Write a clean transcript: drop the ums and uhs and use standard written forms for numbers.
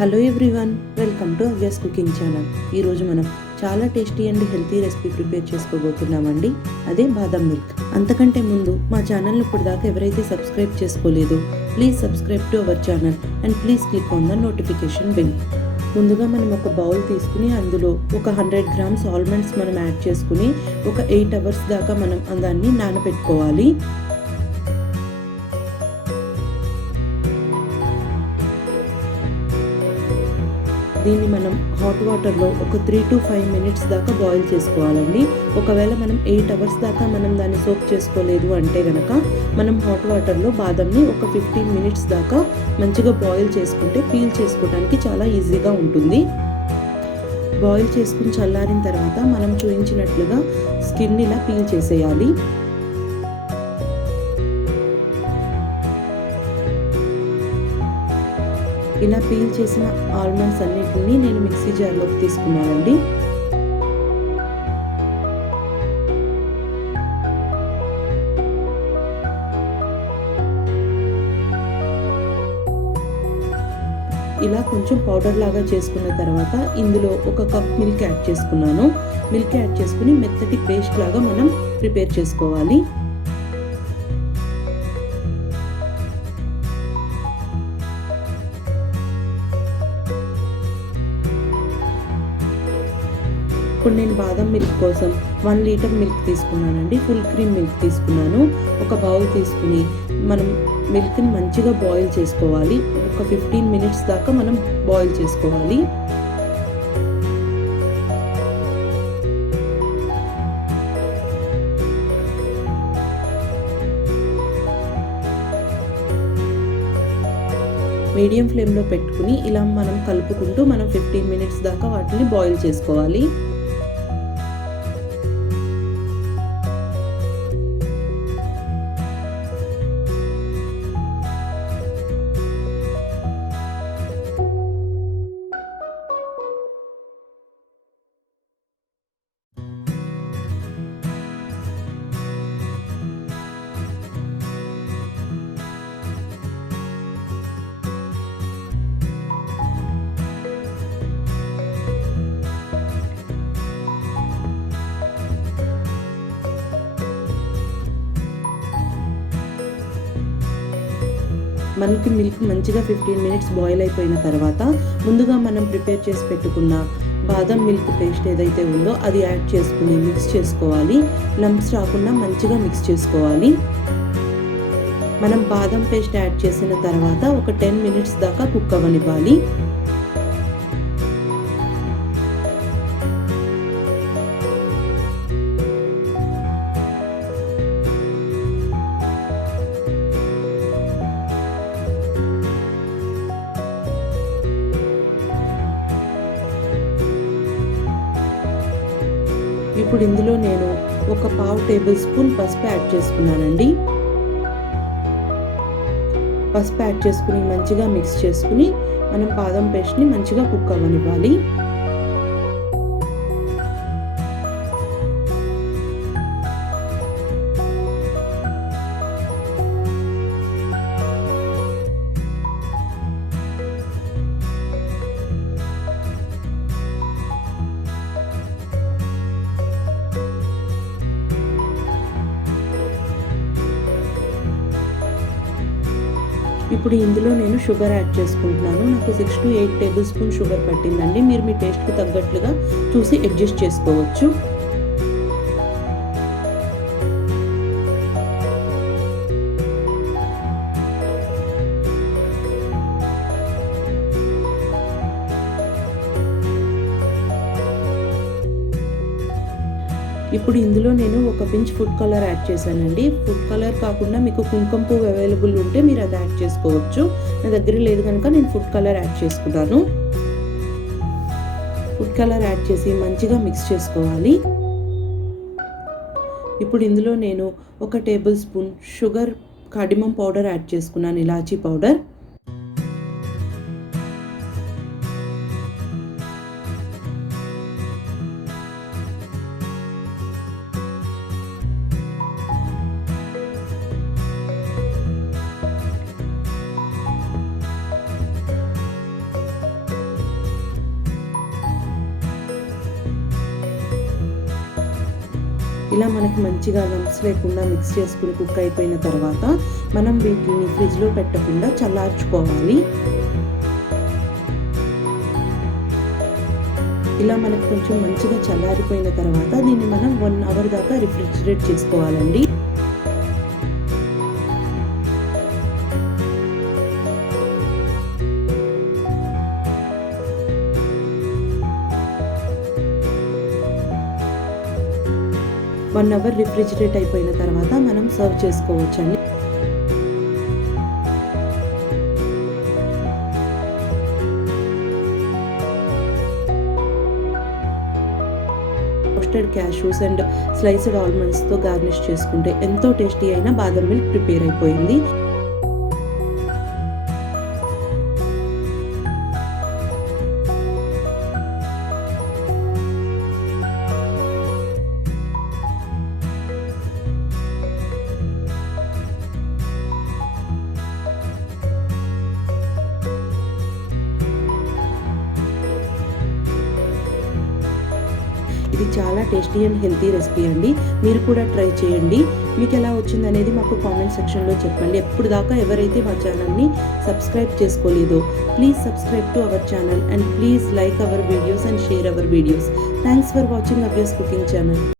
Hello everyone, welcome to Avyas cooking channel. ఈరోజు మనం చాలా tasty and healthy recipe prepare చేసుకోబోతున్నామండి. అదే బాదం మిల్క్. అంతకంటే ముందు మా ఛానల్ని ఇప్పుడు దాకా ఎవరైతే సబ్స్క్రైబ్ చేసుకోలేదో please subscribe to our channel and please click on the notification bell. ముందుగా మనం ఒక బౌల్ తీసుకుని అందులో ఒక 100 గ్రామ్స్ ఆల్మండ్స్ మనం యాడ్ చేసుకుని ఒక 8 అవర్స్ దాకా మనం దాన్ని నానబెట్టుకోవాలి. దీన్ని మనం హాట్ వాటర్లో ఒక 3 to 5 మినిట్స్ దాకా బాయిల్ చేసుకోవాలండి. ఒకవేళ మనం 8 అవర్స్ దాకా మనం దాన్ని సోక్ చేసుకోలేదు అంటే గనక మనం హాట్ వాటర్లో బాదంని ఒక 15 మినిట్స్ దాకా మంచిగా బాయిల్ చేసుకుంటే పీల్ చేసుకోవడానికి చాలా ఈజీగా ఉంటుంది. బాయిల్ చేసుకుని చల్లారిన తర్వాత మనం చూపించినట్లుగా స్కిన్ ఇలా పీల్ చేసేయాలి. ఇలా పీల్ చేసిన ఆల్మండ్స్ అన్నిటిని నేను మిక్సీ జార్లోకి తీసుకున్నానండి. ఇలా కొంచెం పౌడర్ లాగా చేసుకున్న తర్వాత ఇందులో ఒక కప్ మిల్క్ యాడ్ చేసుకున్నాను. మిల్క్ యాడ్ చేసుకుని మెత్తటి పేస్ట్ లాగా మనం ప్రిపేర్ చేసుకోవాలి. ఇప్పుడు నేను బాదం మిల్క్ కోసం 1 లీటర్ మిల్క్ తీసుకున్నానండి. ఫుల్ క్రీమ్ మిల్క్ తీసుకున్నాను. ఒక బౌల్ తీసుకుని మనం మిల్క్ని మంచిగా బాయిల్ చేసుకోవాలి. ఒక 15 మినిట్స్ దాకా మనం బాయిల్ చేసుకోవాలి. మీడియం ఫ్లేమ్లో పెట్టుకుని ఇలా మనం కలుపుకుంటూ మనం 15 మినిట్స్ దాకా వాటిని బాయిల్ చేసుకోవాలి. మనకి మిల్క్ మంచిగా 15 మినిట్స్ బాయిల్ అయిపోయిన తర్వాత ముందుగా మనం ప్రిపేర్ చేసి పెట్టుకున్న బాదం మిల్క్ పేస్ట్ ఏదైతే ఉందో అది యాడ్ చేసుకుని మిక్స్ చేసుకోవాలి. లంప్స్ రాకుండా మంచిగా మిక్స్ చేసుకోవాలి. మనం బాదం పేస్ట్ యాడ్ చేసిన తర్వాత ఒక 10 మినిట్స్ దాకా కుక్ అవ్వనివ్వాలి. ఇప్పుడు ఇందులో నేను ఒక 1/2 టేబుల్ స్పూన్ పసుపు యాడ్ చేసుకున్నానండి. పసుపు యాడ్ చేసుకుని మంచిగా మిక్స్ చేసుకుని మనం బాదం పేస్ట్ని మంచిగా కుక్ అవ్వనివ్వాలి. ఇప్పుడు ఇందులో నేను షుగర్ యాడ్ చేసుకుంటున్నాను. నాకు 6 to 8 టేబుల్ స్పూన్ షుగర్ పట్టిందండి. మీరు మీ టేస్ట్కి తగ్గట్లుగా చూసి అడ్జస్ట్ చేసుకోవచ్చు. ఇప్పుడు ఇందులో నేను ఒక పించ్ ఫుడ్ కలర్ యాడ్ చేశానండి. ఫుడ్ కలర్ కాకుండా మీకు కుంకుమ పువ్వు అవైలబుల్ ఉంటే మీరు అది యాడ్ చేసుకోవచ్చు. నా దగ్గర లేదు కనుక నేను ఫుడ్ కలర్ యాడ్ చేసుకున్నాను. ఫుడ్ కలర్ యాడ్ చేసి మంచిగా మిక్స్ చేసుకోవాలి. ఇప్పుడు ఇందులో నేను ఒక table spoon sugar cardamom powder add చేసుకున్నాను, ఇలాచీ పౌడర్. ఇలా మనకి మంచిగా లంప్స్ లేకుండా మిక్స్ చేసుకుని కుక్ అయిపోయిన తర్వాత మనం వీటిని ఫ్రిడ్జ్లో పెట్టకుండా చల్లార్చుకోవాలి. ఇలా మనకు కొంచెం మంచిగా చల్లారిపోయిన తర్వాత దీన్ని మనం 1 అవర్ దాకా రిఫ్రిజిరేట్ చేసుకోవాలండి. వన్ అవర్ రిఫ్రిజిరేట్ అయిపోయిన తర్వాత మనం సర్వ్ చేసుకోవచ్చండి. రోస్టెడ్ క్యాష్యూస్ అండ్ స్లైస్డ్ ఆల్మండ్స్తో గార్నిష్ చేసుకుంటే ఎంతో టేస్టీ అయిన బాదం మిల్క్ ప్రిపేర్ అయిపోయింది. ఇది చాలా టేస్టీ అండ్ హెల్తీ రెసిపీ అండి. మీరు కూడా ట్రై చేయండి. మీకు ఎలా వచ్చింది అనేది మాకు కామెంట్ సెక్షన్లో చెప్పండి. ఎప్పుడు దాకా ఎవరైతే మా ఛానల్ని సబ్స్క్రైబ్ చేసుకోలేదో please subscribe to our channel and please like our videos and share our videos. Thanks for watching Avyas cooking channel.